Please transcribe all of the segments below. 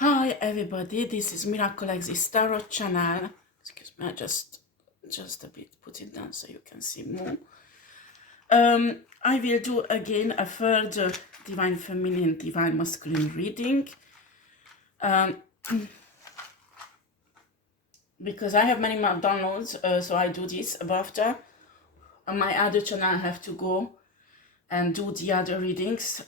Hi everybody, this is miraclexistetarot channel. Excuse me, I just a bit put it down so you can see more. I will do again a further divine feminine, divine masculine reading. Because I have many more downloads, so I do this after. On my other channel I have to go and do the other readings.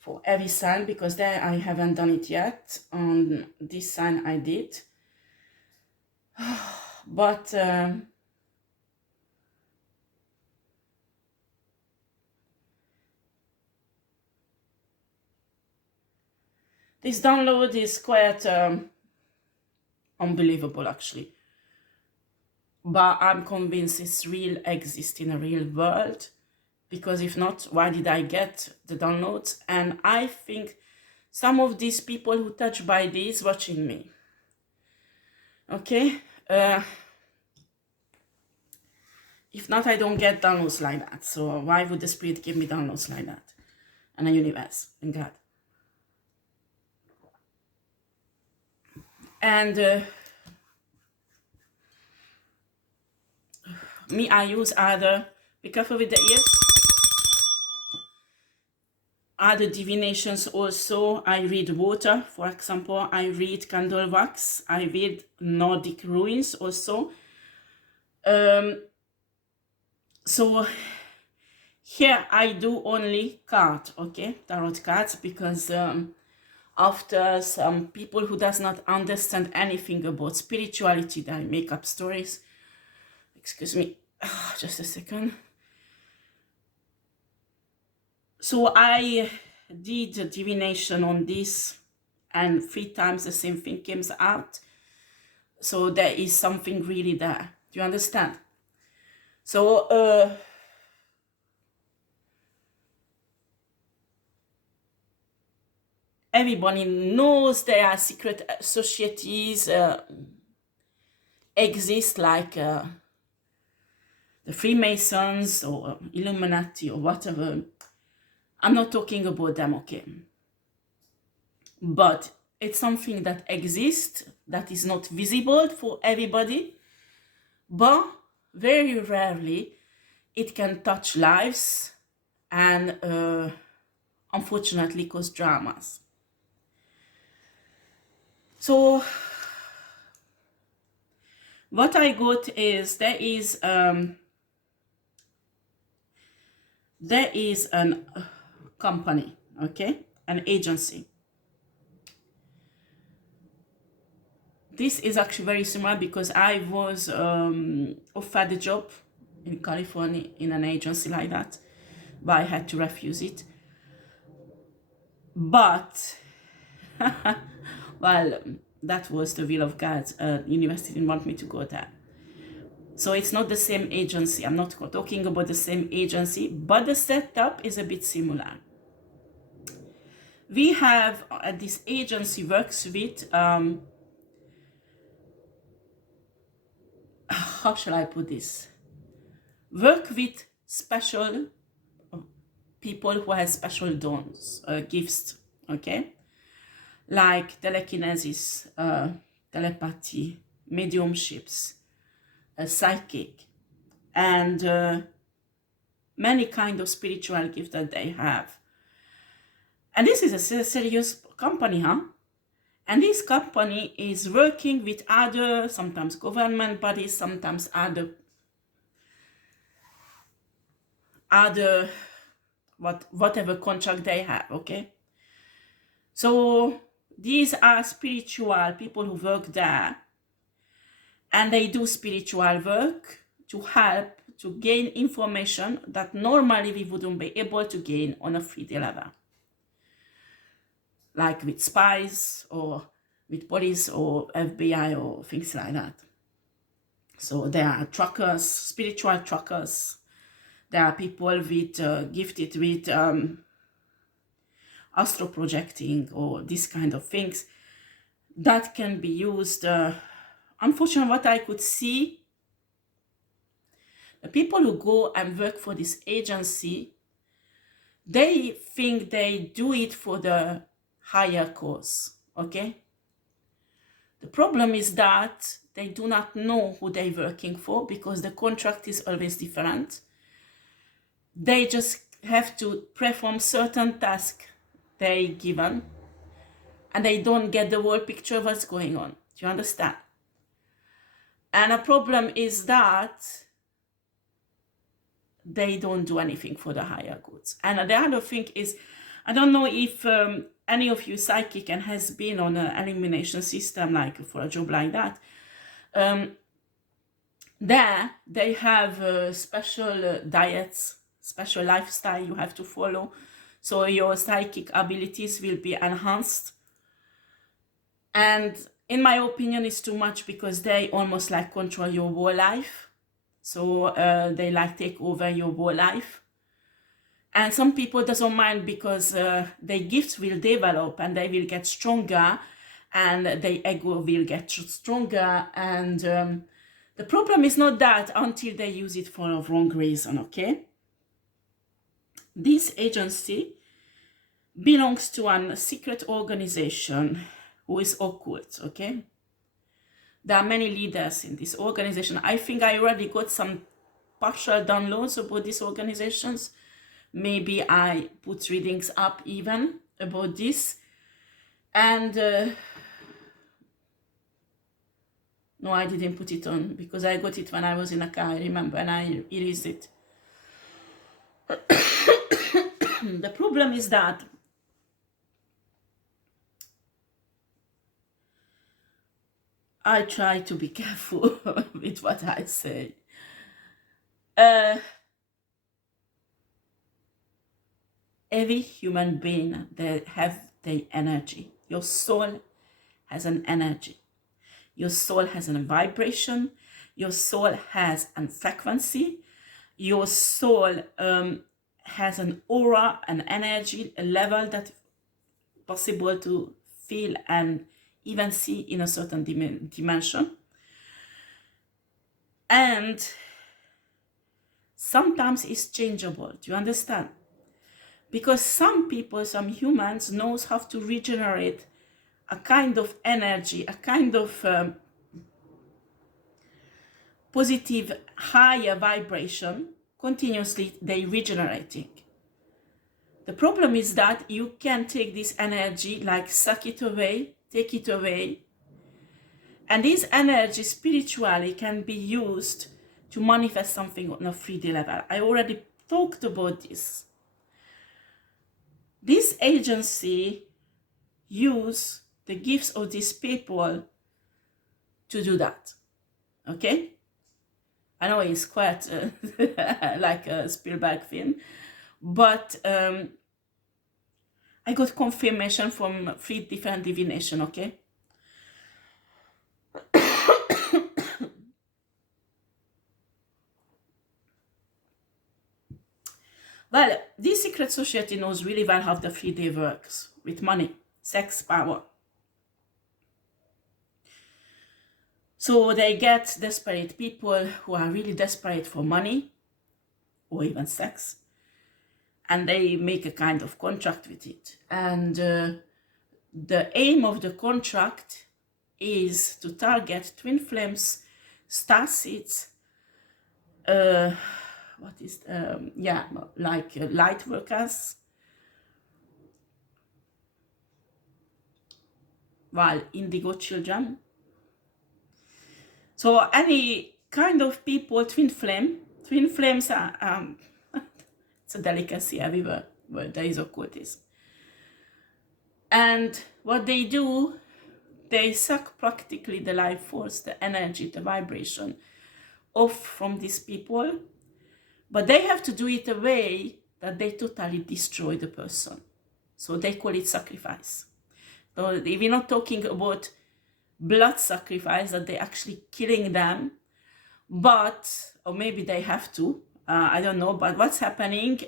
For every sign, because there I haven't done it yet. On this sign I did. But this download is quite unbelievable actually. But I'm convinced it's real, exists in a real world. Because if not, why did I get the downloads? And I think some of these people who touched by this watching me. Okay? If not, I don't get downloads like that. So why would the spirit give me downloads like that? And the universe and God. And me, I use other, be careful with the ears, other divinations also. I read water, for example. I read candle wax. I read Nordic ruins also. So here I do only card, okay, tarot cards, because after some people who does not understand anything about spirituality, they make up stories. Excuse me, just a second. So I did a divination on this, and 3 times the same thing came out. So there is something really there. Do you understand? So everybody knows there are secret societies exist, like the Freemasons or Illuminati or whatever. I'm not talking about them, okay? But it's something that exists, that is not visible for everybody, but very rarely it can touch lives and unfortunately cause dramas. So what I got is there is an company, okay, an agency. This is actually very similar because I was offered a job in California in an agency like that, but I had to refuse it. But well, that was the will of God. University didn't want me to go there. So it's not the same agency. I'm not talking about the same agency, but the setup is a bit similar. We have this agency works with how shall I put this? Work with special people who have special dons, gifts, okay? Like telekinesis, telepathy, mediumships, psychic, and many kind of spiritual gifts that they have. And this is a serious company, huh? And this company is working with other, sometimes government bodies, sometimes other whatever contract they have, okay? So these are spiritual people who work there, and they do spiritual work to help to gain information that normally we wouldn't be able to gain on a 3D level, like with spies or with police or FBI or things like that. So there are trackers, spiritual trackers. There are people with gifted with astral projecting or this kind of things that can be used. Unfortunately, what I could see, the people who go and work for this agency, they think they do it for the higher cause, okay? The problem is that they do not know who they're working for, because the contract is always different. They just have to perform certain tasks they given, and they don't get the whole picture of what's going on. Do you understand? And a problem is that they don't do anything for the higher goods. And the other thing is, I don't know if any of you psychic and has been on an elimination system, like for a job like that. There they have special diets, special lifestyle you have to follow, so your psychic abilities will be enhanced. And in my opinion, it's too much, because they almost like control your whole life. So they like take over your whole life. And some people doesn't mind, because their gifts will develop and they will get stronger, and their ego will get stronger. And the problem is not that until they use it for a wrong reason, okay? This agency belongs to a secret organization who is occult, okay? There are many leaders in this organization. I think I already got some partial downloads about these organizations. Maybe I put readings up even about this. And no, I didn't put it on, because I got it when I was in a car, I remember, and I erased it. The problem is that I try to be careful with what I say. Every human being, they have their energy. Your soul has an energy. Your soul has a vibration. Your soul has a frequency. Your soul has an aura, an energy, a level that possible to feel and even see in a certain dimension. And sometimes it's changeable. Do you understand? Because some people, some humans knows how to regenerate a kind of energy, a kind of positive higher vibration. Continuously they regenerating. The problem is that you can take this energy, like suck it away, take it away, and this energy spiritually can be used to manifest something on a 3D level. I already talked about this. This agency use the gifts of these people to do that, okay? I know it's quite like a Spielberg film, but I got confirmation from 3 different divination, okay? Well, this secret society knows really well how the 3D works, with money, sex, power. So they get desperate people who are really desperate for money, or even sex, and they make a kind of contract with it. And the aim of the contract is to target twin flames, star seeds, what is yeah, like light workers, while indigo children. So any kind of people, twin flames are it's a delicacy everywhere where there is occultism. And what they do, they suck practically the life force, the energy, the vibration off from these people, but they have to do it a way that they totally destroy the person. So they call it sacrifice. So we're not talking about blood sacrifice, that they're actually killing them, but, or maybe they have to, I don't know, but what's happening,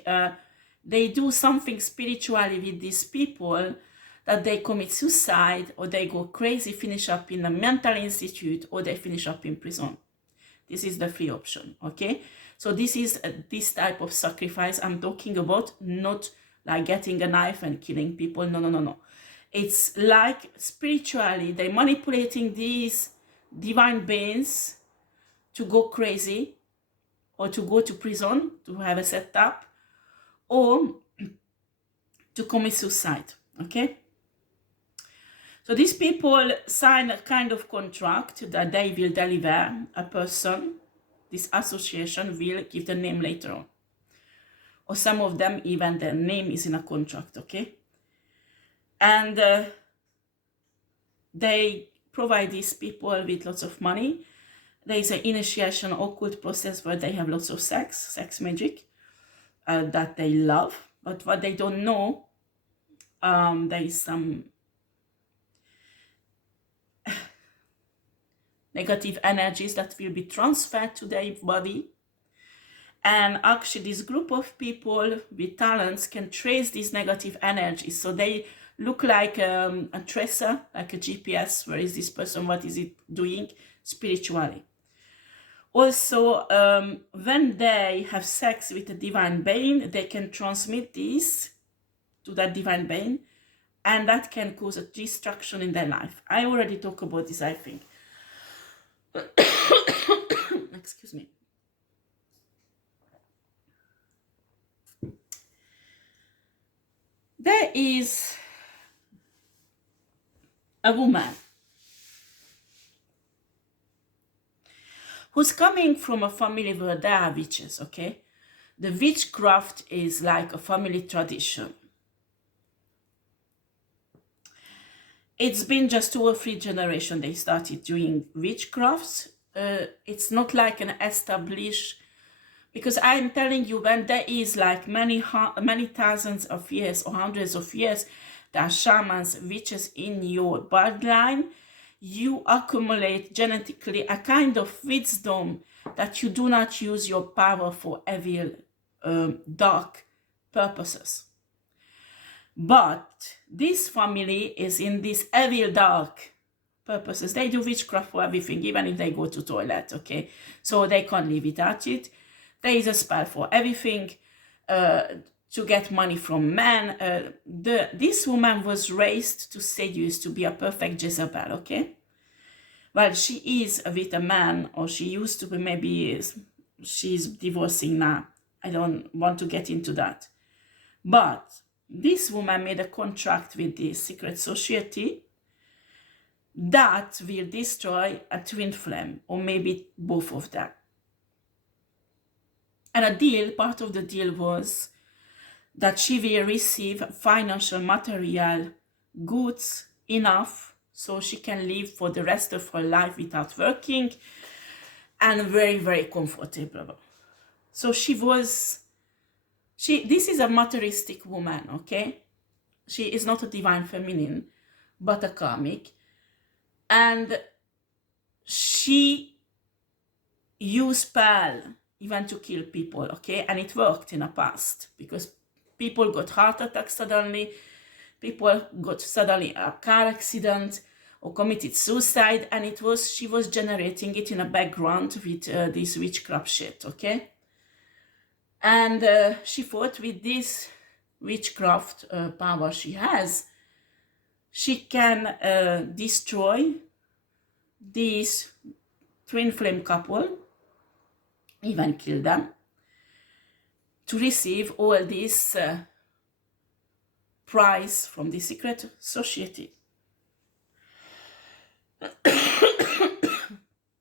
they do something spiritually with these people, that they commit suicide, or they go crazy, finish up in a mental institute, or they finish up in prison. This is the free option, okay? So this is this type of sacrifice I'm talking about, not like getting a knife and killing people. No, no, no, no. It's like spiritually, they're manipulating these divine beings to go crazy or to go to prison, to have a setup, or to commit suicide, okay? So these people sign a kind of contract that they will deliver a person. This association will give the name later on. Or some of them, even their name is in a contract, okay? And they provide these people with lots of money. There is an initiation occult process where they have lots of sex magic that they love. But what they don't know, there is some negative energies that will be transferred to their body. And actually this group of people with talents can trace these negative energies. So they look like a tracer, like a GPS. Where is this person? What is it doing spiritually? Also, when they have sex with a divine being, they can transmit this to that divine being, and that can cause a destruction in their life. I already talked about this, I think. Excuse me. There is a woman who's coming from a family where there are witches, okay? The witchcraft is like a family tradition. It's been just 2 or 3 generations they started doing witchcrafts. It's not like an established, because I'm telling you, when there is like many thousands of years or hundreds of years, there are shamans, witches in your bloodline, you accumulate genetically a kind of wisdom that you do not use your power for evil, dark purposes. But this family is in this evil, dark purposes. They do witchcraft for everything, even if they go to toilet, okay? So they can't live without it. There is a spell for everything, to get money from men. This woman was raised to seduce, to be a perfect Jezebel, okay? Well, she is with a man, or she used to be, maybe she's divorcing now. I don't want to get into that. But this woman made a contract with the secret society that will destroy a twin flame, or maybe both of them. And a deal, part of the deal was that she will receive financial, material goods enough so she can live for the rest of her life without working, and very, very comfortable. So this is a materialistic woman, okay? She is not a divine feminine, but a karmic. And she used spell even to kill people, okay? And it worked in the past, because people got heart attacks suddenly, people got suddenly a car accident or committed suicide, and she was generating it in a background with this witchcraft shit, okay? And she thought with this witchcraft power she has, she can destroy this twin flame couple, even kill them, to receive all this prize from the secret society.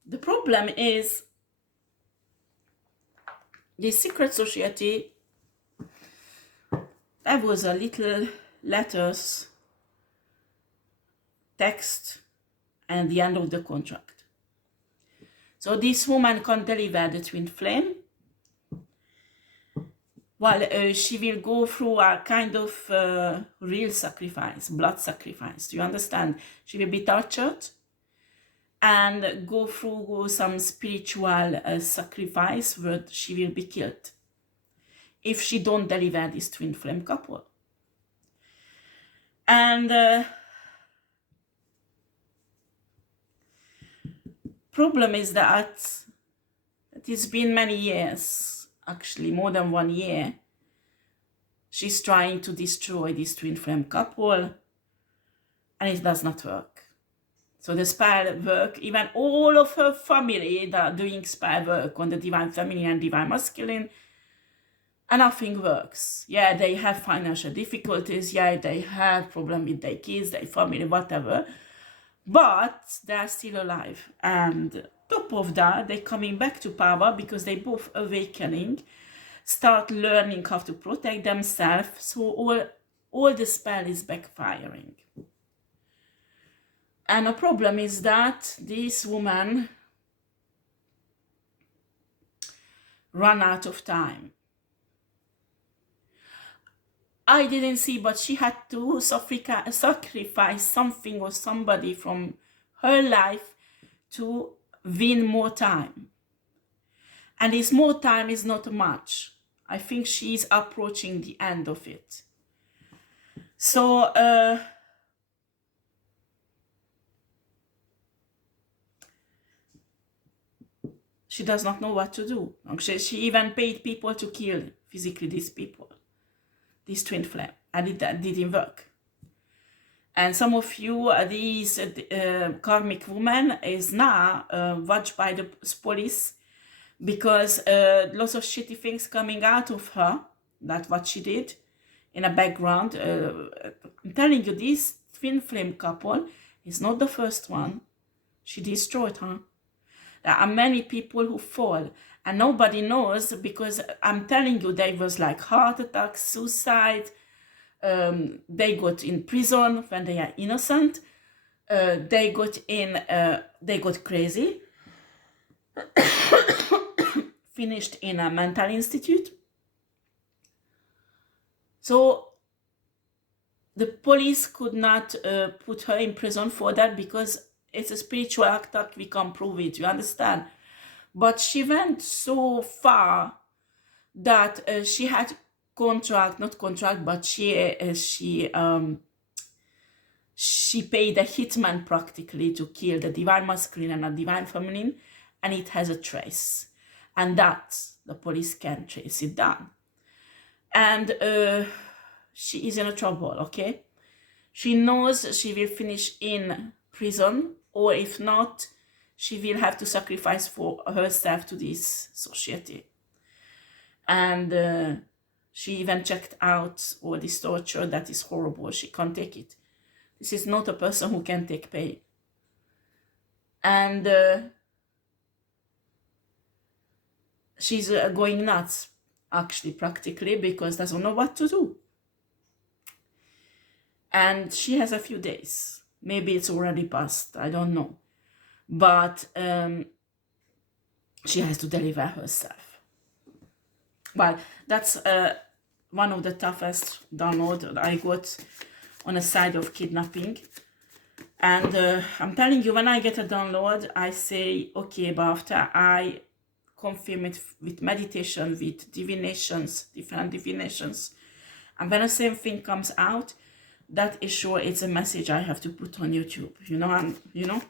The problem is, the secret society, there was a little letters, text, and the end of the contract. So this woman can't deliver the twin flame. Well, she will go through a kind of real sacrifice, blood sacrifice. Do you understand? She will be tortured and go through some spiritual sacrifice where she will be killed if she don't deliver this twin flame couple. And problem is that it's been many years, actually more than 1 year, She's trying to destroy this twin flame couple, and it does not work. So the spell work, even all of her family that are doing spell work on the divine feminine and divine masculine, and nothing works. Yeah, they have financial difficulties. Yeah, they have problem with their kids, their family, whatever. But they're still alive. And top of that, they're coming back to power because they both awakening, start learning how to protect themselves. So all the spell is backfiring. And the problem is that this woman ran out of time. I didn't see, but she had to sacrifice something or somebody from her life to win more time. And this more time is not much. I think she's approaching the end of it. So, she does not know what to do. She even paid people to kill physically these people, this twin flame, and it didn't work. And some of you, these karmic woman is now watched by the police because lots of shitty things coming out of her. That's what she did in a background. I'm telling you, this twin flame couple is not the first one. She destroyed her. There are many people who fall and nobody knows, because I'm telling you, there was like heart attacks, suicide. They got in prison when they are innocent. They got crazy. Finished in a mental institute. So the police could not put her in prison for that because it's a spiritual attack. We can't prove it, you understand? But she went so far that she had not contract, but she paid a hitman practically to kill the divine masculine and the divine feminine, and it has a trace, and that the police can trace it down. And she is in a trouble, okay? She knows she will finish in prison, or if not, she will have to sacrifice for herself to this society. And she even checked out all this torture that is horrible. She can't take it. This is not a person who can take pain. And she's going nuts, actually, practically, because doesn't know what to do. And she has a few days. Maybe it's already passed, I don't know. But she has to deliver herself. Well, that's one of the toughest downloads I got on the side of kidnapping. And I'm telling you, when I get a download, I say, okay, but after I confirm it with meditation, with divinations, different divinations, and when the same thing comes out, that is sure it's a message I have to put on YouTube, you know,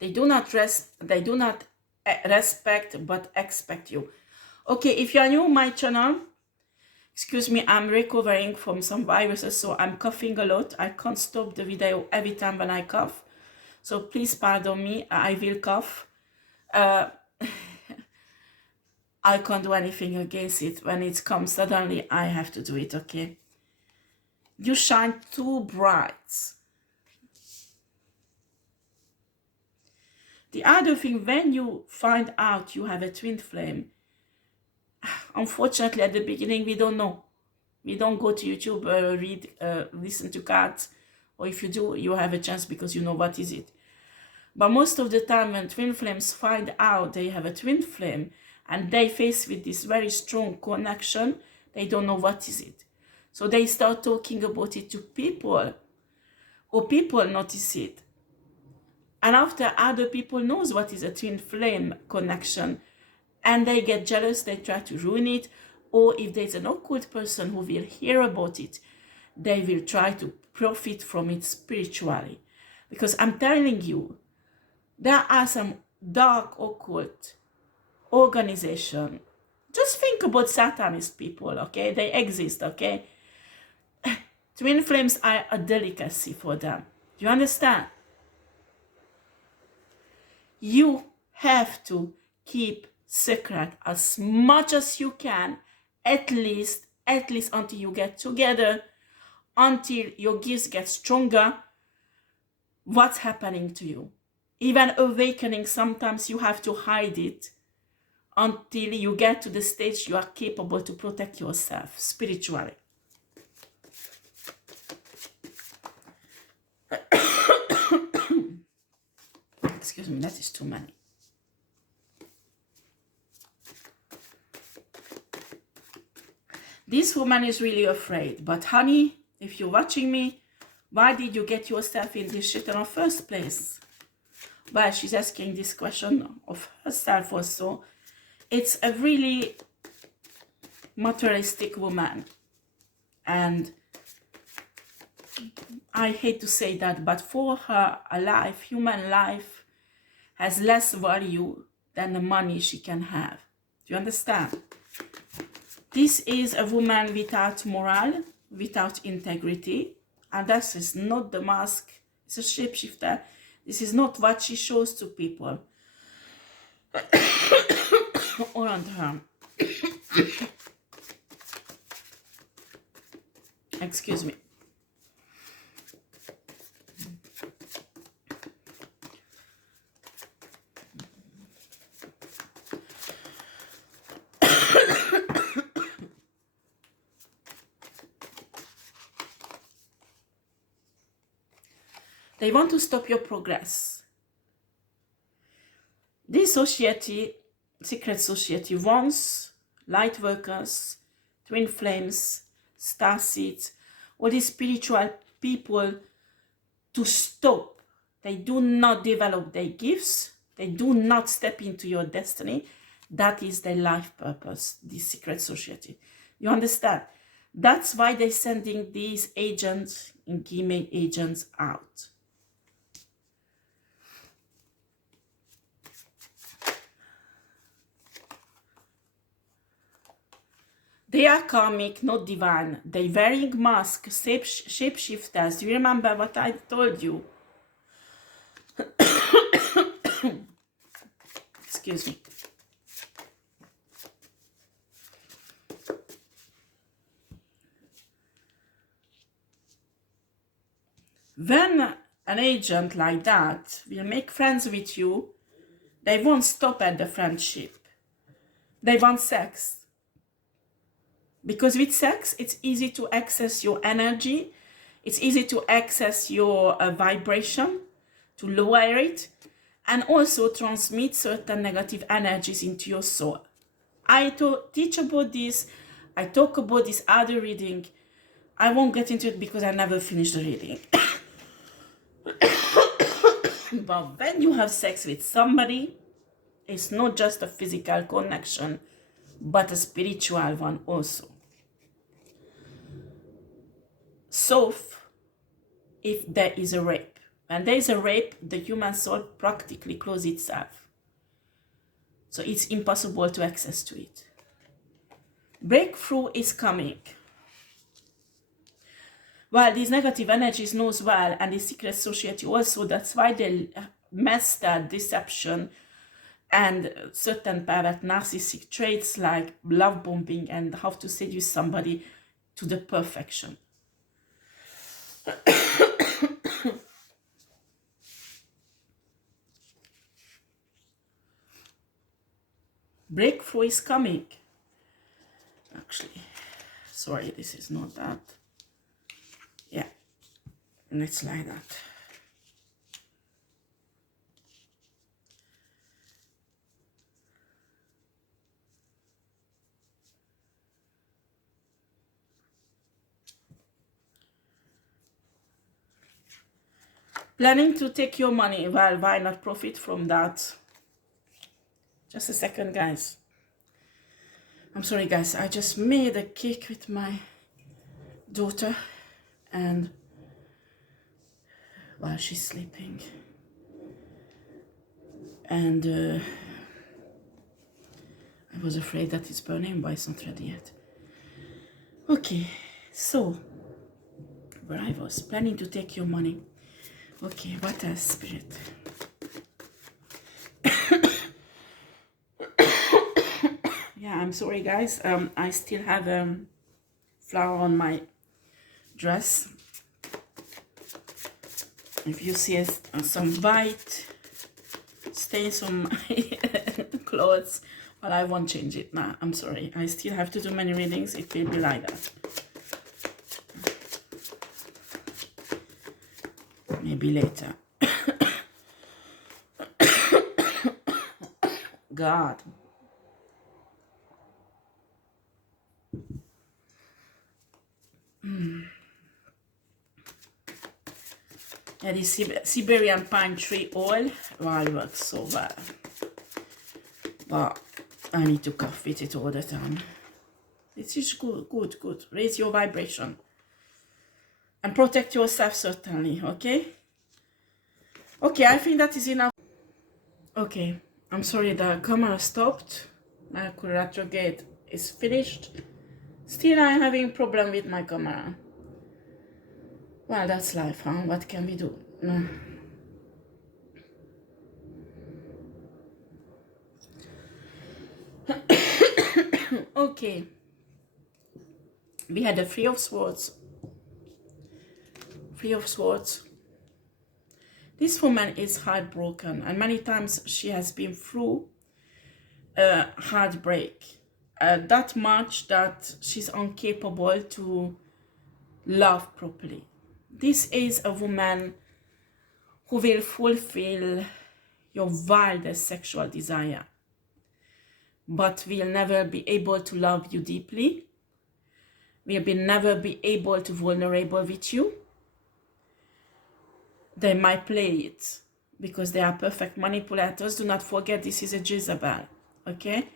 They do not respect, but expect you. Okay, if you are new on my channel, excuse me, I'm recovering from some viruses, so I'm coughing a lot. I can't stop the video every time when I cough. So please pardon me, I will cough. I can't do anything against it. When it comes suddenly, I have to do it, okay? You shine too bright. The other thing, when you find out you have a twin flame, unfortunately at the beginning we don't know. We don't go to YouTube, listen to cards, or if you do, you have a chance because you know what is it. But most of the time when twin flames find out they have a twin flame and they face with this very strong connection, they don't know what is it. So they start talking about it to people, or people notice it. And after other people knows what is a twin flame connection, and they get jealous, they try to ruin it, or if there's an occult person who will hear about it, they will try to profit from it spiritually. Because I'm telling you, there are some dark occult organization. Just think about Satanist people, okay? They exist, okay? Twin flames are a delicacy for them. Do you understand? You have to keep secret as much as you can, at least until you get together, until your gifts get stronger. What's happening to you? Even awakening, sometimes you have to hide it until you get to the stage you are capable to protect yourself spiritually. Excuse me, that is too many. This woman is really afraid. But honey, if you're watching me, why did you get yourself in this shit in the first place? Well, she's asking this question of herself also. It's a really materialistic woman. And I hate to say that, but for her, a life, human life, has less value than the money she can have. Do you understand? This is a woman without moral, without integrity, and that is not the mask. It's a shapeshifter. This is not what she shows to people around her. Excuse me. They want to stop your progress. This society, secret society, wants light workers, twin flames, star seeds, all these spiritual people to stop. They do not develop their gifts. They do not step into your destiny. That is their life purpose, this secret society. You understand? That's why they're sending these agents, in gaming agents, out. They are karmic, not divine. They're wearing masks, shapeshifters. Do you remember what I told you? Excuse me. When an agent like that will make friends with you, they won't stop at the friendship. They want sex. Because with sex, it's easy to access your energy. It's easy to access your vibration, to lower it, and also transmit certain negative energies into your soul. I teach about this. I talk about this other reading. I won't get into it because I never finished the reading. But when you have sex with somebody, it's not just a physical connection, but a spiritual one also. So, if there is a rape, when there is a rape, the human soul practically closes itself. So it's impossible to access to it. Breakthrough is coming. Well, these negative energies knows well, and the secret society also, that's why they master deception and certain private narcissistic traits like love bombing and how to seduce somebody to the perfection. Breakthrough is coming. Actually, sorry, this is not that. Yeah, and it's like that. Planning to take your money, well, why not profit from that? Just a second, guys. I'm sorry, guys, I just made a cake with my daughter and while she's sleeping. And I was afraid that it's burning, but it's not ready yet. Okay, so where I was planning to take your money. Okay, what else, Spirit? Yeah, I'm sorry, guys. I still have flour on my dress. If you see some white stains on my clothes, well, I won't change it now. I'm sorry. I still have to do many readings. It will be like that. Maybe later. God. Yeah, this Siberian pine tree oil, well, it works so well. But I need to cough with it all the time. It is good, good, good. Raise your vibration. And protect yourself, certainly, okay? Okay, I think that is enough. Okay, I'm sorry, the camera stopped. Mercury retrograde is finished. Still, I'm having problem with my camera. Well, that's life, huh? What can we do? No. Okay. We had a Three of Swords. Three of Swords. This woman is heartbroken, and many times she has been through a heartbreak. That much that she's incapable to love properly. This is a woman who will fulfill your wildest sexual desire, but will never be able to love you deeply, will never be able to vulnerable with you. They might play it because they are perfect manipulators. Do not forget, this is a Jezebel, okay?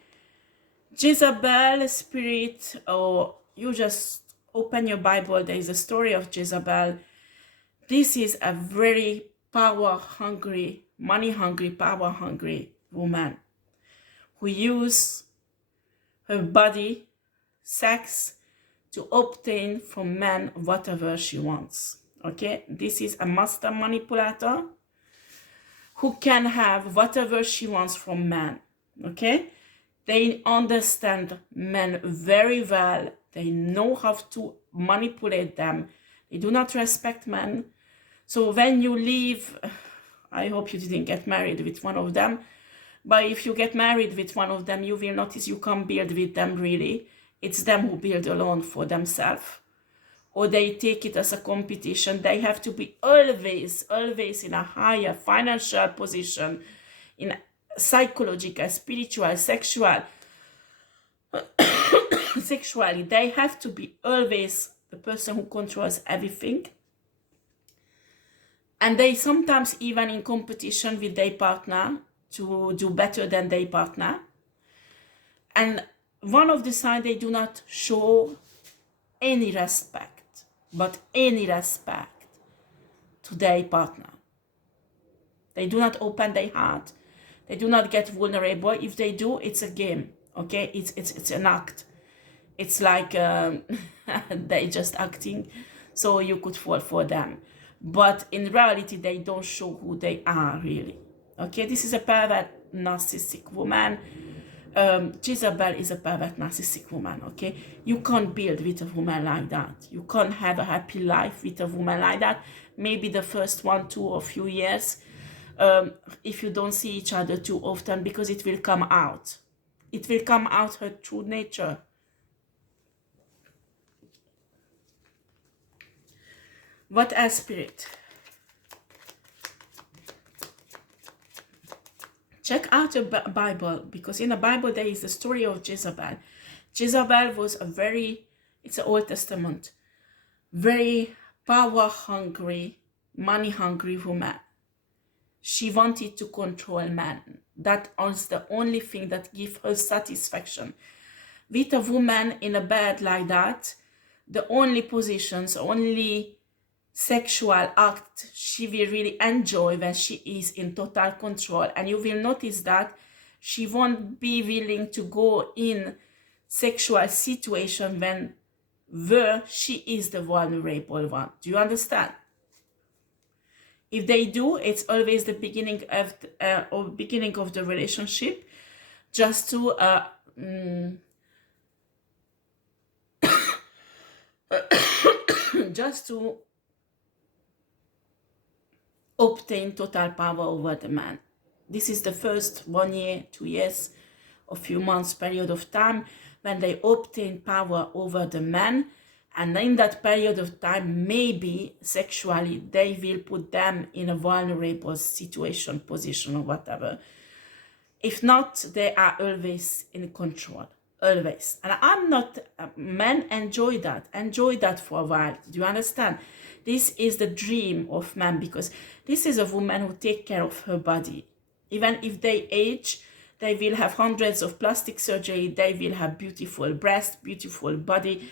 Jezebel spirit, or you just open your Bible, there is a story of Jezebel. This is a very power-hungry, money-hungry, power-hungry woman who uses her body, sex, to obtain from men whatever she wants. Okay, this is a master manipulator who can have whatever she wants from men. Okay, they understand men very well. They know how to manipulate them. They do not respect men. So when you leave, I hope you didn't get married with one of them, but if you get married with one of them, you will notice you can't build with them really. It's them who build alone for themselves. Or they take it as a competition. They have to be always in a higher financial position, in psychological, spiritual, sexual. Sexually, they have to be always the person who controls everything. And they sometimes even in competition with their partner to do better than their partner. And one of the signs, they do not show any respect, but any respect to their partner. They do not open their heart. They do not get vulnerable. If they do, it's a game, okay? It's an act. It's like they just acting, so you could fall for them. But in reality, they don't show who they are really. Okay, this is a pervert narcissistic woman. Jezebel is a pervert narcissistic woman. Okay, you can't build with a woman like that. You can't have a happy life with a woman like that. Maybe the first 1, 2 or few years, if you don't see each other too often, because it will come out. It will come out her true nature. What else, Spirit? Check out your Bible, because in the Bible there is the story of Jezebel. Jezebel was it's an Old Testament, very power-hungry, money-hungry woman. She wanted to control men. That was the only thing that gave her satisfaction. With a woman in a bed like that, the only positions, only sexual act she will really enjoy when she is in total control. And you will notice that She won't be willing to go in sexual situation when where she is the vulnerable one. Do you understand? If they do, it's always the beginning of the relationship, just to just to obtain total power over the man. This is the first 1 year, 2 years, a few months period of time when they obtain power over the man, and in that period of time, maybe sexually, they will put them in a vulnerable situation, position, or whatever. If not, they are always in control, always. And I'm not, men enjoy that for a while. Do you understand? This is the dream of men, because this is a woman who takes care of her body. Even if they age, they will have hundreds of plastic surgery, they will have beautiful breasts, beautiful body.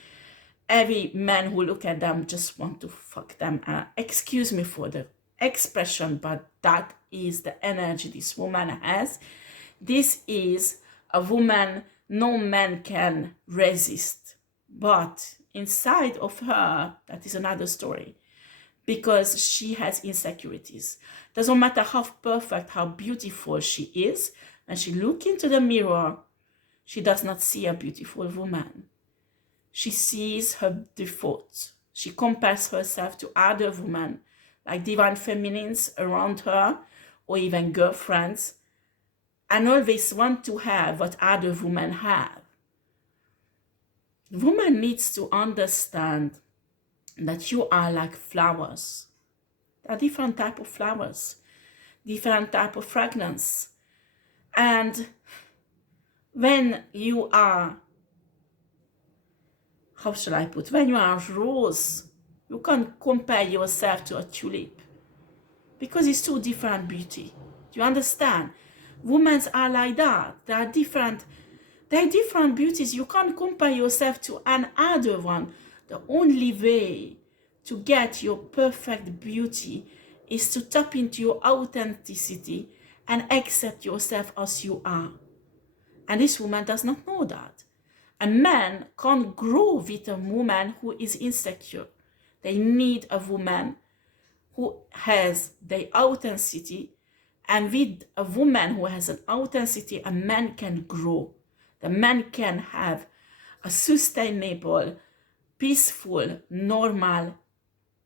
Every man who look at them just want to fuck them. Excuse me for the expression, but that is the energy this woman has. This is a woman no man can resist. But inside of her, that is another story. Because she has insecurities. Doesn't matter how perfect, how beautiful she is, when she looks into the mirror, she does not see a beautiful woman. She sees her defaults. She compares herself to other women, like divine feminines around her, or even girlfriends, and always want to have what other women have. Woman needs to understand that you are like flowers. There are different type of flowers, different type of fragrance. And when you are, how shall I put, when you are a rose, you can't compare yourself to a tulip, because it's two different beauty. Do you understand? Women are like that. They are different beauties. You can't compare yourself to another one. The only way to get your perfect beauty is to tap into your authenticity and accept yourself as you are. And this woman does not know that. A man can't grow with a woman who is insecure. They need a woman who has the authenticity, and with a woman who has an authenticity, a man can grow. The man can have a sustainable, peaceful, normal,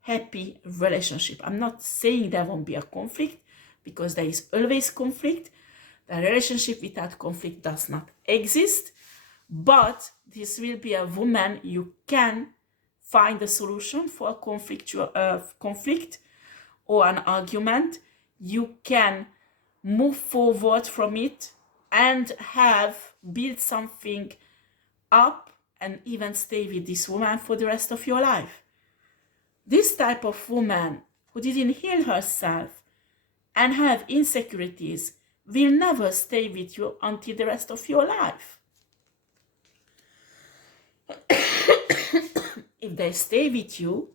happy relationship. I'm not saying there won't be a conflict, because there is always conflict. The relationship without conflict does not exist, but this will be a woman you can find a solution for a conflict or an argument. You can move forward from it and have built something up, and even stay with this woman for the rest of your life. This type of woman who didn't heal herself and have insecurities will never stay with you until the rest of your life. If they stay with you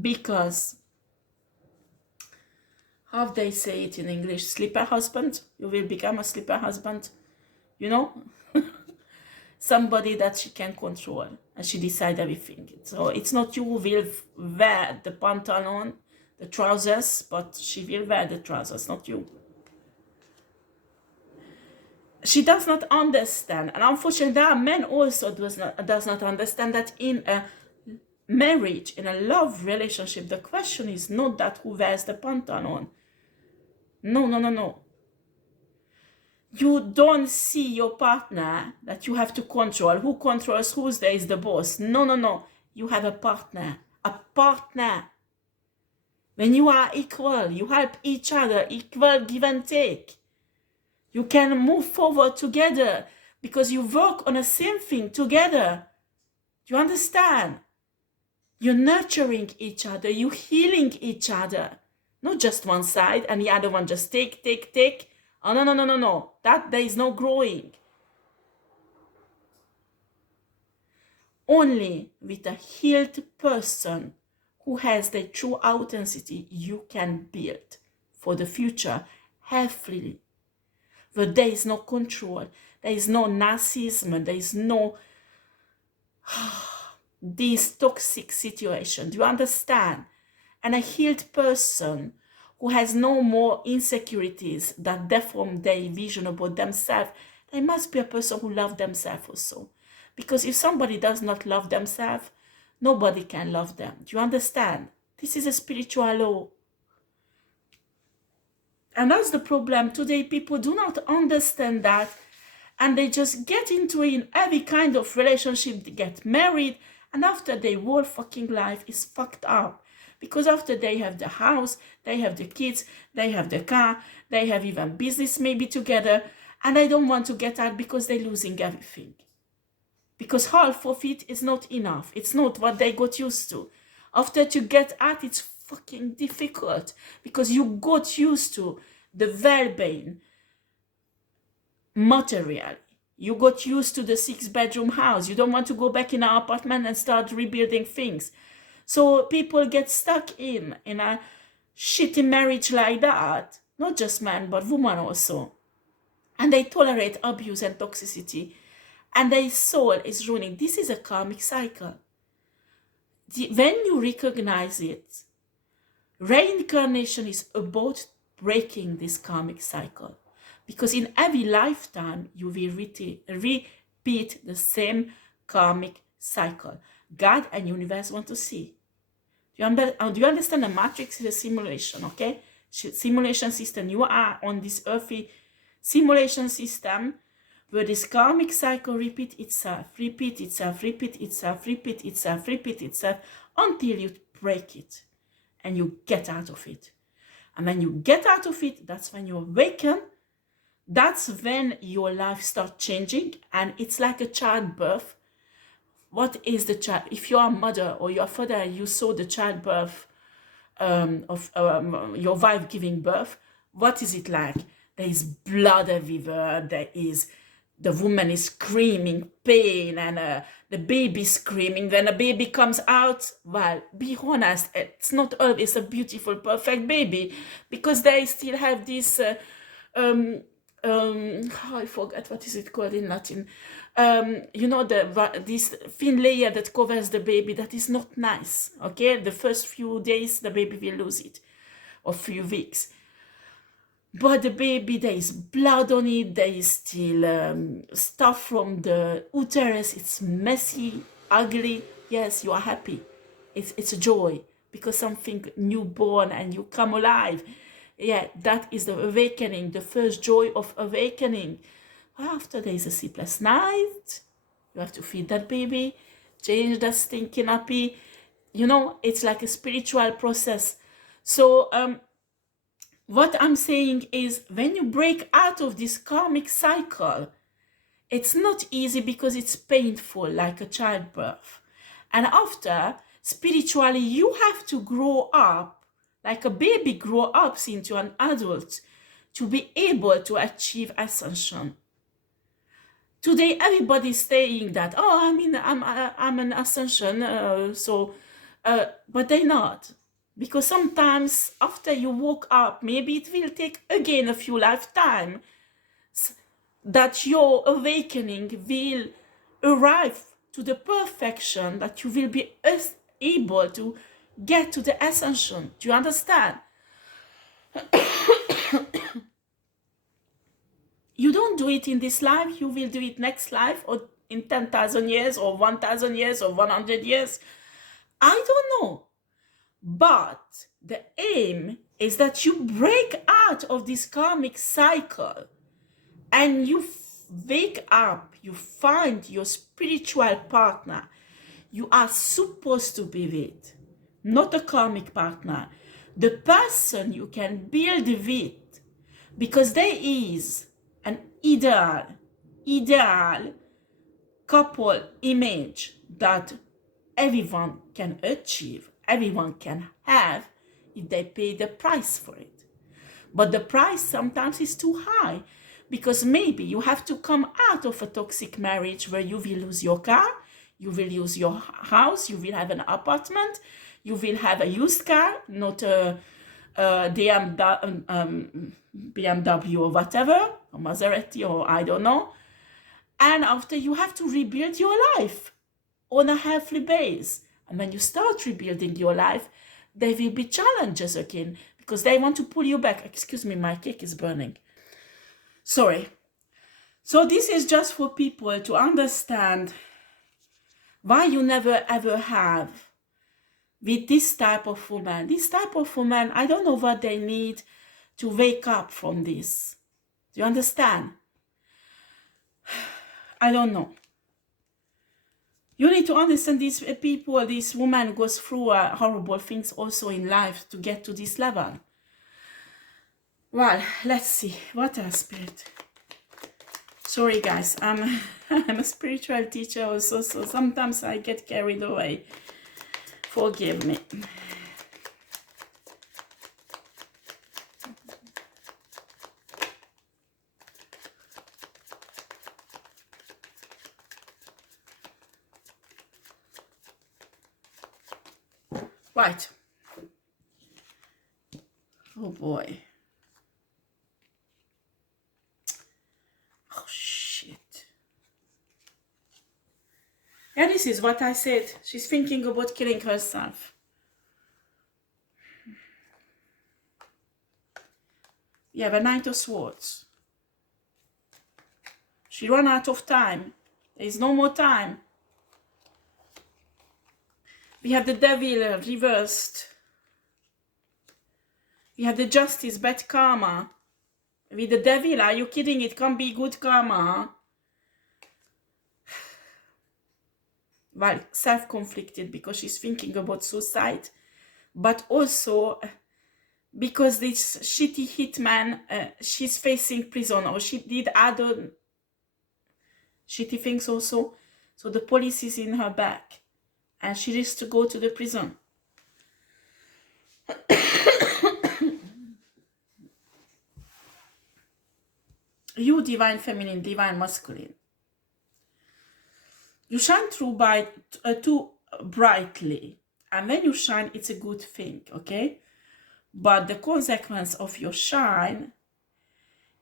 because, how they say it in English, sleeper husband, you will become a sleeper husband, you know? Somebody that she can control, and she decides everything. So it's not you who will wear the pantalon, the trousers, but she will wear the trousers, not you. She does not understand, and unfortunately there are men also does not understand that in a marriage, in a love relationship, the question is not that who wears the pantalon. No. You don't see your partner that you have to control. Who controls who there is the boss? No. You have a partner. When you are equal, you help each other, equal give and take. You can move forward together because you work on the same thing together. Do you understand? You're nurturing each other. You're healing each other. Not just one side and the other one just take. Oh, no. That there is no growing. Only with a healed person who has the true authenticity, you can build for the future healthily. where there is no control, there is no narcissism, there is no this toxic situation. Do you understand? And a healed person who has no more insecurities that deform their vision about themselves, they must be a person who loves themselves also. Because if somebody does not love themselves, nobody can love them. Do you understand? This is a spiritual law. And that's the problem. Today, people do not understand that. And they just get into a heavy kind of relationship, they get married, and after their whole fucking life is fucked up. Because after they have the house, they have the kids, they have the car, they have even business maybe together, and they don't want to get out because they're losing everything. Because half of it is not enough. It's not what they got used to. After to get out, it's fucking difficult because you got used to the well-being material. You got used to the 6-bedroom house. You don't want to go back in an apartment and start rebuilding things. So people get stuck in a shitty marriage like that. Not just men, but women also. And they tolerate abuse and toxicity. And their soul is ruining. This is a karmic cycle. When you recognize it, reincarnation is about breaking this karmic cycle. Because in every lifetime, you will repeat the same karmic cycle. God and universe want to see. Do you understand? The matrix is a simulation, okay? Simulation system. You are on this earthy simulation system where this karmic cycle repeat itself, until you break it and you get out of it. And when you get out of it, that's when you awaken. That's when your life starts changing, and it's like a childbirth. What is the child? If you're a mother or your father, you saw the childbirth of your wife giving birth, what is it like? There is blood everywhere. The woman is screaming pain, and the baby screaming. When a baby comes out, well, be honest, it's not always a beautiful, perfect baby, because they still have this, I forgot what is it called in Latin. You know, this thin layer that covers the baby, that is not nice, okay? The first few days, the baby will lose it, or few weeks. But the baby, there is blood on it, there is still stuff from the uterus, it's messy, ugly. Yes, you are happy. It's a joy, because something newborn and you come alive. Yeah, that is the awakening, the first joy of awakening. After there is a sleepless night, you have to feed that baby, change that stinking nappy. You know, it's like a spiritual process. So, what I'm saying is, when you break out of this karmic cycle, it's not easy because it's painful, like a childbirth. And after, spiritually, you have to grow up, like a baby grow up into an adult, to be able to achieve ascension. Today, everybody's saying that, oh, I'm an ascension, but they're not. Because sometimes after you woke up, maybe it will take again a few lifetimes that your awakening will arrive to the perfection that you will be able to get to the ascension. Do you understand? You don't do it in this life, you will do it next life, or in 10,000 years, or 1,000 years, or 100 years. I don't know. But the aim is that you break out of this karmic cycle and you wake up, you find your spiritual partner you are supposed to be with, not a karmic partner, the person you can build with, because there is an ideal couple image that everyone can achieve, everyone can have, if they pay the price for it. But the price sometimes is too high, because maybe you have to come out of a toxic marriage where you will lose your car, you will lose your house, you will have an apartment, you will have a used car, not a BMW or whatever, or Maserati, or I don't know. And after, you have to rebuild your life on a healthy base. And when you start rebuilding your life, there will be challenges again, because they want to pull you back. Excuse me, my cake is burning. Sorry. So this is just for people to understand why you never ever have with this type of woman. This type of woman, I don't know what they need to wake up from this. Do you understand? I don't know. You need to understand these people, this woman goes through horrible things also in life to get to this level. Well, let's see. What else, Spirit? Sorry, guys. I'm a spiritual teacher also, so sometimes I get carried away. Forgive me. Right. Oh boy. Oh shit. Yeah, this is what I said. She's thinking about killing herself. We have a Knight of Swords. She ran out of time. There is no more time. We have the Devil reversed. We have the Justice, bad karma. With the Devil, are you kidding? It can't be good karma, huh? Well, self-conflicted because she's thinking about suicide, but also because this shitty hitman, she's facing prison, or she did other shitty things also. So the police is in her back, and she risks to go to the prison. You, divine feminine, divine masculine. You shine through too brightly. And when you shine, it's a good thing, okay? But the consequence of your shine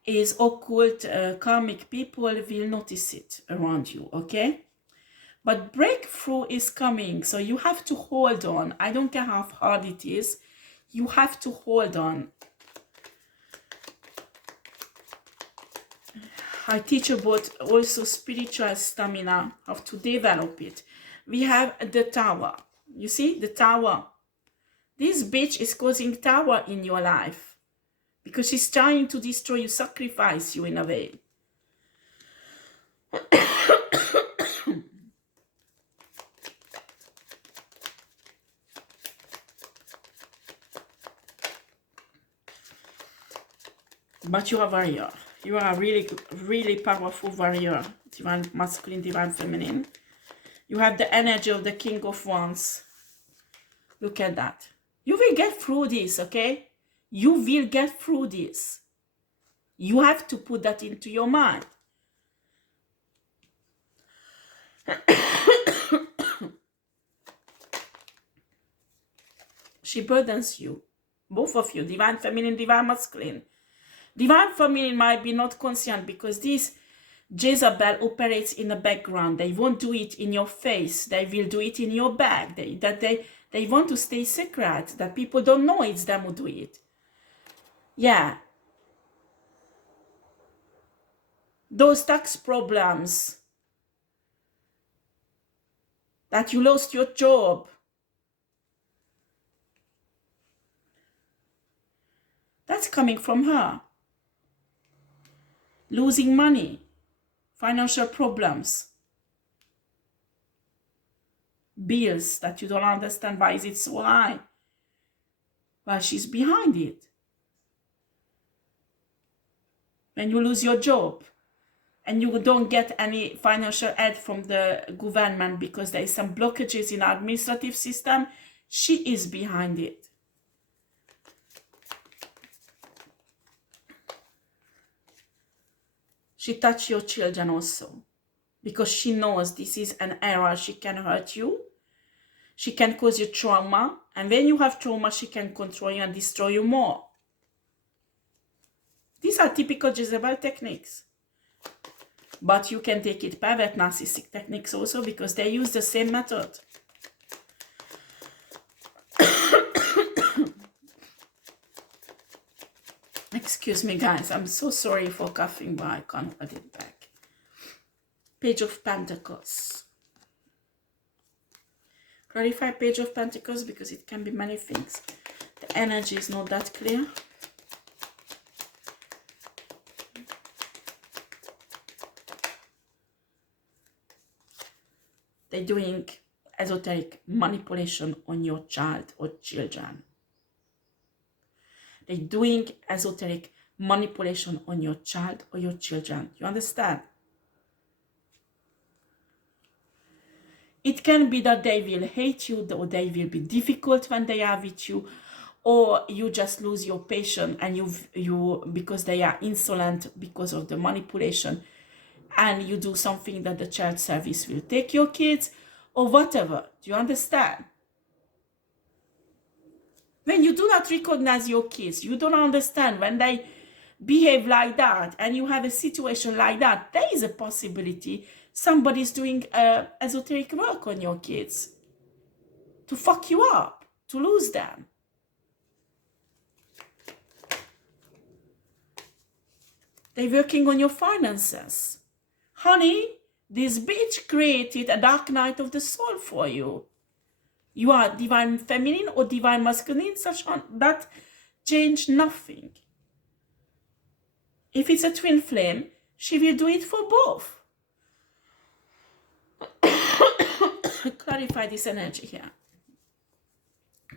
is occult, karmic people will notice it around you, okay? But breakthrough is coming, so you have to hold on. I don't care how hard it is. You have to hold on. I teach about also spiritual stamina, how to develop it. We have the Tower. You see, the Tower. This bitch is causing Tower in your life because she's trying to destroy you, sacrifice you in a way. But you are a warrior. You are a really powerful warrior. Divine masculine, divine feminine. You have the energy of the King of Wands. Look at that. You will get through this, okay? You will get through this. You have to put that into your mind. She burdens you. Both of you, divine feminine, divine masculine. Divine feminine might be not conscient because this Jezebel operates in the background. They won't do it in your face. They will do it in your back. They want to stay secret, that people don't know it's them who do it. Yeah. Those tax problems, that you lost your job, that's coming from her. Losing money, financial problems, bills that you don't understand why is it so high. Well, she's behind it. When you lose your job and you don't get any financial aid from the government because there is some blockages in our administrative system, she is behind it. She touched your children also because she knows this is an error. She can hurt you. She can cause you trauma. And when you have trauma, she can control you and destroy you more. These are typical Jezebel techniques. But you can take it pervert narcissistic techniques also, because they use the same method. Excuse me, guys. I'm so sorry for coughing, but I can't hold it back. Page of Pentacles. Clarify Page of Pentacles, because it can be many things. The energy is not that clear. They're doing esoteric manipulation on your child or children. They're doing esoteric manipulation on your child or your children. You understand? It can be that they will hate you, or they will be difficult when they are with you, or you just lose your patience and you because they are insolent because of the manipulation, and you do something that the church service will take your kids or whatever. Do you understand? When you do not recognize your kids, you don't understand when they behave like that, and you have a situation like that, there is a possibility somebody's doing esoteric work on your kids to fuck you up, to lose them. They're working on your finances. Honey, this bitch created a dark night of the soul for you. You are divine feminine or divine masculine, such that change nothing. If it's a twin flame, she will do it for both. Clarify this energy here.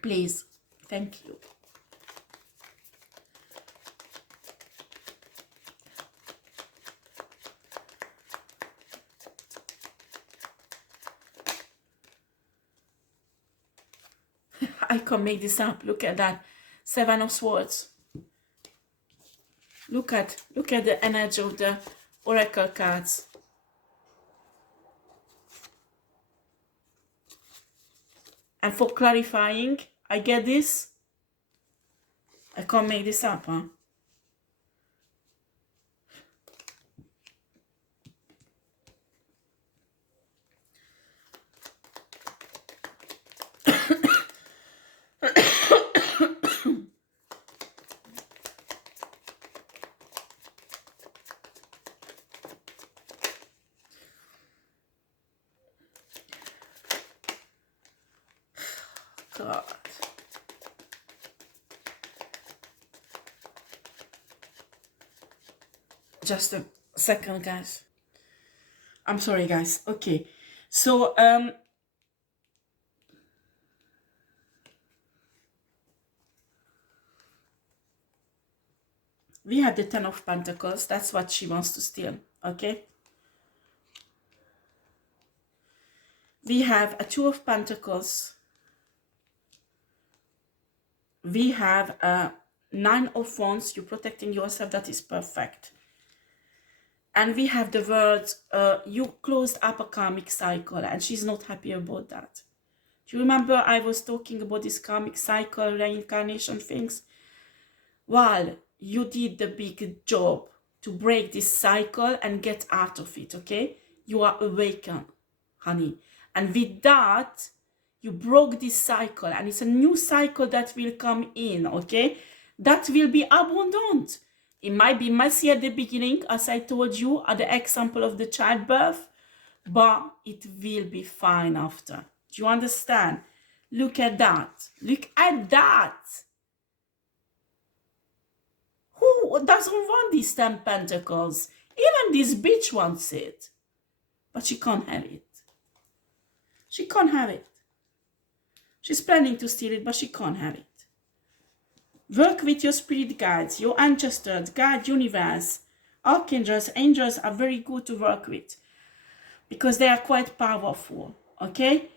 Please. Thank you. I can make this up. Look at that. 7 of Swords. Look at the energy of the oracle cards. And for clarifying, I get this. I can't make this up, huh? God. Just a second, guys. I'm sorry, guys. Okay. So, we have the 10 of Pentacles. That's what she wants to steal. Okay. We have a 2 of Pentacles. We have a 9 of Wands. You're protecting yourself. That is perfect. And we have the words, you closed up a karmic cycle, and she's not happy about that. Do you remember I was talking about this karmic cycle, reincarnation things? Well, you did the big job to break this cycle and get out of it, okay? You are awakened, honey. And with that, you broke this cycle, and it's a new cycle that will come in, okay? That will be abundant. It might be messy at the beginning, as I told you, at the example of the childbirth, but it will be fine after. Do you understand? Look at that. Look at that. Who doesn't want these 10 pentacles? Even this bitch wants it. But she can't have it. She can't have it. She's planning to steal it, but she can't have it. Work with your spirit guides, your ancestors, God, universe, archangels, angels are very good to work with because they are quite powerful, okay?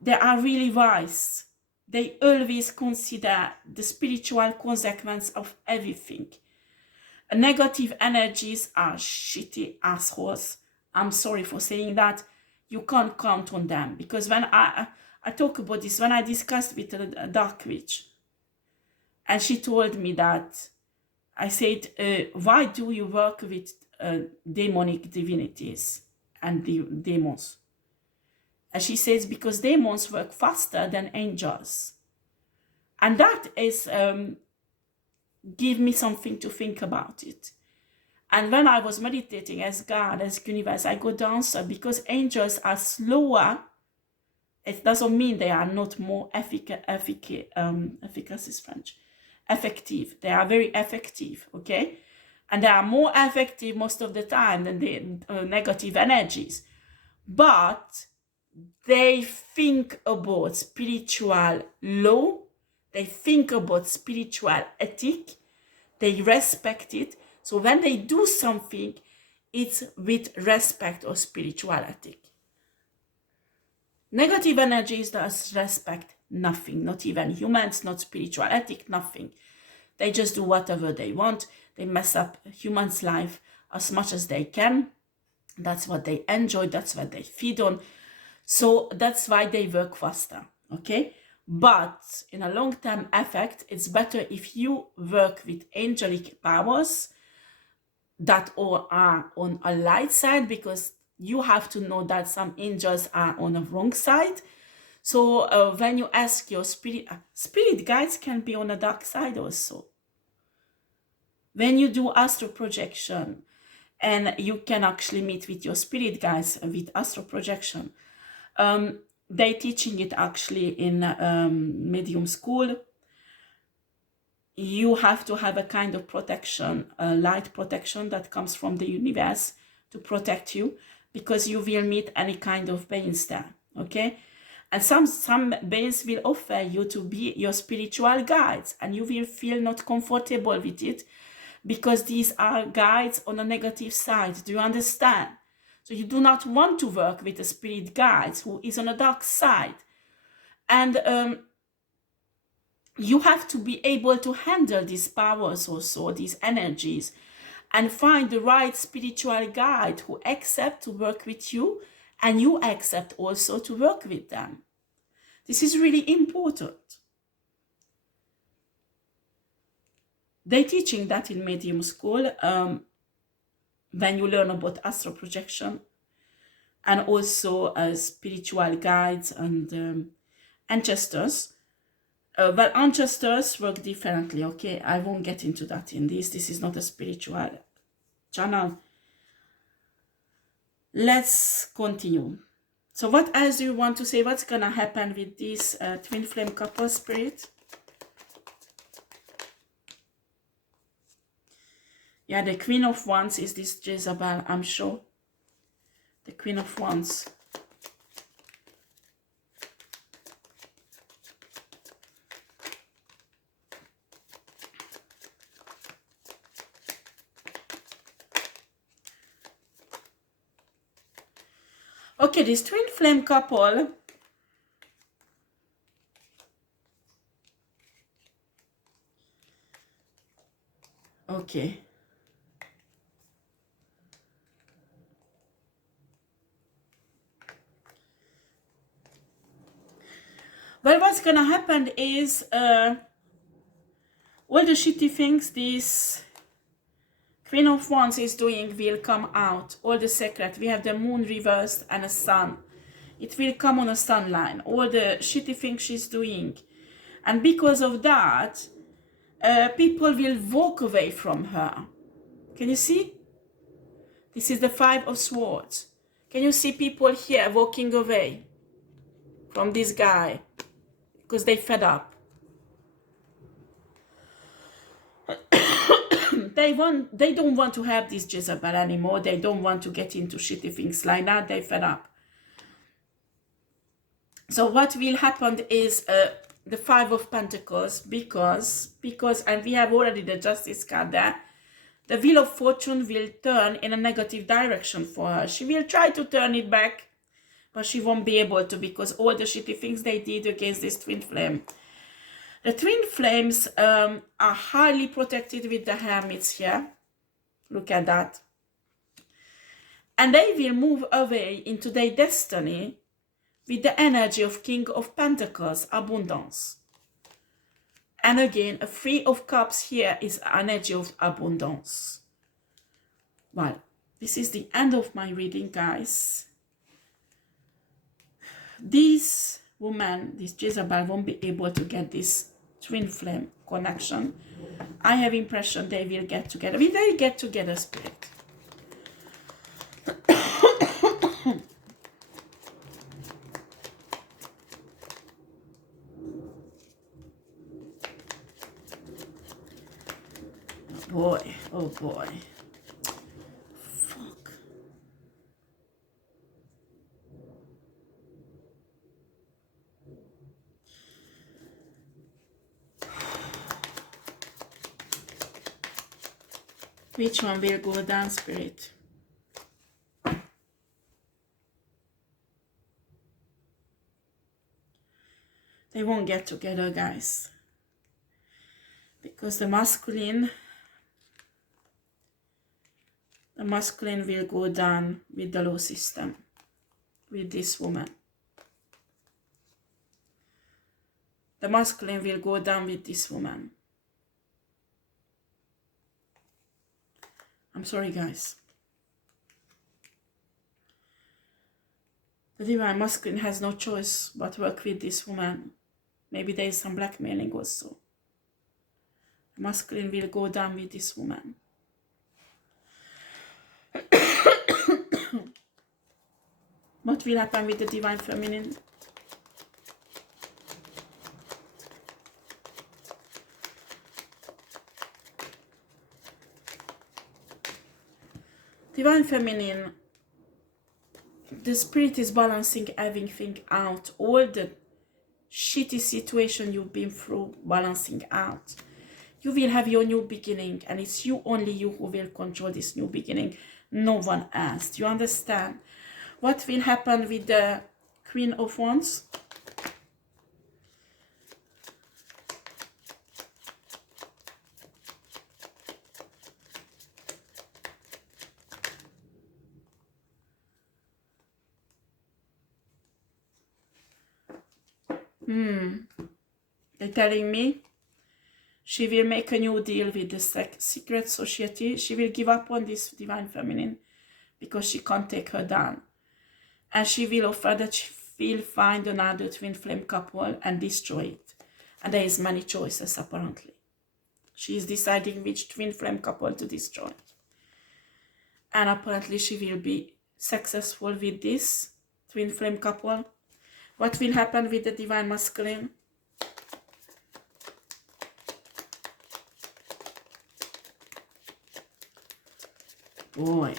They are really wise. They always consider the spiritual consequence of everything. Negative energies are shitty assholes. I'm sorry for saying that. You can't count on them because when I talk about this, when I discussed with a dark witch, and she told me that I said, why do you work with demonic divinities and demons? And she says, because demons work faster than angels. And that is, give me something to think about it. And when I was meditating as God, as universe, I go down, so because angels are slower, it doesn't mean they are not more efficacious is French. Effective. They are very effective, okay? And they are more effective most of the time than the negative energies. But they think about spiritual law. They think about spiritual ethic. They respect it. So when they do something, it's with respect or spiritual ethic. Negative energies does respect nothing, not even humans, not spiritual ethic, nothing. They just do whatever they want. They mess up humans' life as much as they can. That's what they enjoy. That's what they feed on. So that's why they work faster, okay? But in a long-term effect, it's better if you work with angelic powers that all are on a light side, because you have to know that some angels are on the wrong side. So when you ask your spirit guides can be on the dark side also. When you do astral projection, and you can actually meet with your spirit guides with astral projection, they teaching it actually in medium school. You have to have a kind of protection, light protection that comes from the universe to protect you, because you will meet any kind of beings there, okay? And some beings will offer you to be your spiritual guides, and you will feel not comfortable with it, because these are guides on a negative side. Do you understand? So you do not want to work with a spirit guides who is on a dark side. And you have to be able to handle these powers also, these energies, and find the right spiritual guide who accept to work with you, and you accept also to work with them. This is really important. They're teaching that in medium school, when you learn about astral projection, and also spiritual guides and ancestors. Well, ancestors work differently, okay? I won't get into that in this. This is not a spiritual channel. Let's continue. So what else do you want to say? What's gonna happen with this twin flame couple spirit? Yeah, the Queen of Wands is this Jezebel, I'm sure. The Queen of Wands. Okay, this twin flame couple. Okay. Well, what's gonna happen is all the shitty things this Queen of Wands is doing will come out. All the secret. We have the moon reversed and a sun. It will come on a sun line. All the shitty things she's doing. And because of that, people will walk away from her. Can you see? This is the Five of Swords. Can you see people here walking away from this guy? Because they fed up. They don't want to have this Jezebel anymore. They don't want to get into shitty things like that. They fed up. So what will happen is the Five of Pentacles, because and we have already the Justice card there. The Wheel of Fortune will turn in a negative direction for her. She will try to turn it back, but she won't be able to, because all the shitty things they did against this twin flame. The twin flames are highly protected with the hermits here. Look at that. And they will move away into their destiny with the energy of King of Pentacles, abundance. And again, a 3 of Cups here is energy of abundance. Well, this is the end of my reading, guys. This woman, this Jezebel, won't be able to get this twin flame connection. I have impression they will get together. Will they get together, Spirit? Boy, oh boy. Fuck. Which one will go down, Spirit? They won't get together, guys. Because the masculine will go down with the law system, with this woman. The masculine will go down with this woman. I'm sorry, guys. The divine masculine has no choice but to work with this woman. Maybe there is some blackmailing also. The masculine will go down with this woman. What will happen with the divine feminine? Divine feminine, the spirit is balancing everything out. All the shitty situation you've been through, balancing out. You will have your new beginning, and it's you, only you, who will control this new beginning. No one else. Do you understand? What will happen with the Queen of Wands? They're telling me she will make a new deal with the secret society. She will give up on this divine feminine because she can't take her down. And she will offer that she will find another twin flame couple and destroy it. And there is many choices, apparently. She is deciding which twin flame couple to destroy. And apparently she will be successful with this twin flame couple. What will happen with the divine masculine? Boy.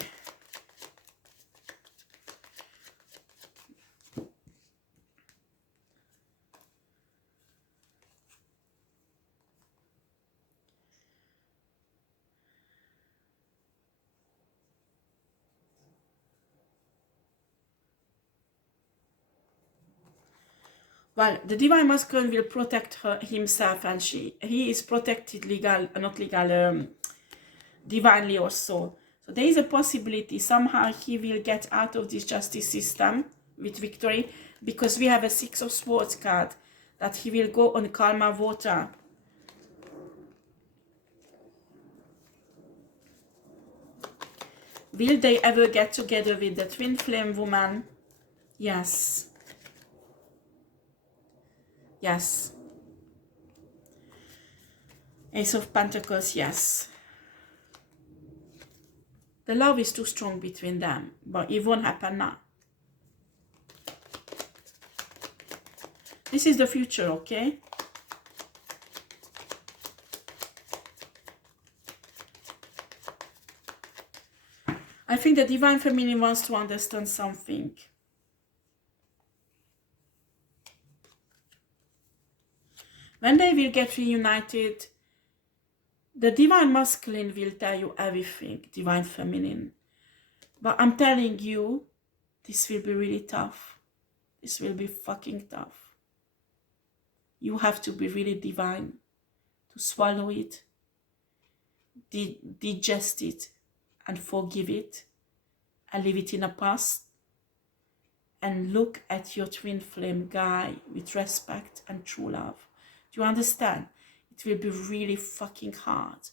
Well, the divine masculine will protect himself, and he is protected divinely also. So there is a possibility somehow he will get out of this justice system with victory, because we have a 6 of Swords card that he will go on calmer water. Will they ever get together with the twin flame woman? Yes. Yes. Ace of Pentacles, yes. The love is too strong between them, but it won't happen now. This is the future, okay? I think the divine feminine wants to understand something. When they will get reunited, the divine masculine will tell you everything, divine feminine. But I'm telling you, this will be really tough. This will be fucking tough. You have to be really divine to swallow it, digest it, and forgive it, and leave it in the past, and look at your twin flame guy with respect and true love. Do you understand? It will be really fucking hard.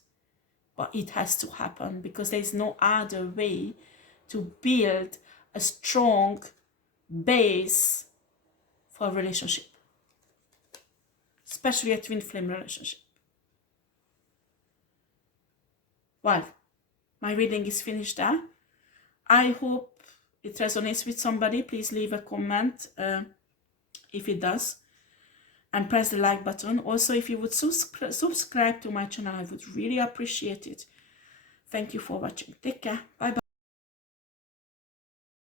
But it has to happen because there is no other way to build a strong base for a relationship. Especially a twin flame relationship. Well, my reading is finished there. I hope it resonates with somebody. Please leave a comment if it does. And press the like button. Also, if you would subscribe to my channel, I would really appreciate it. Thank you for watching. Take care. Bye bye.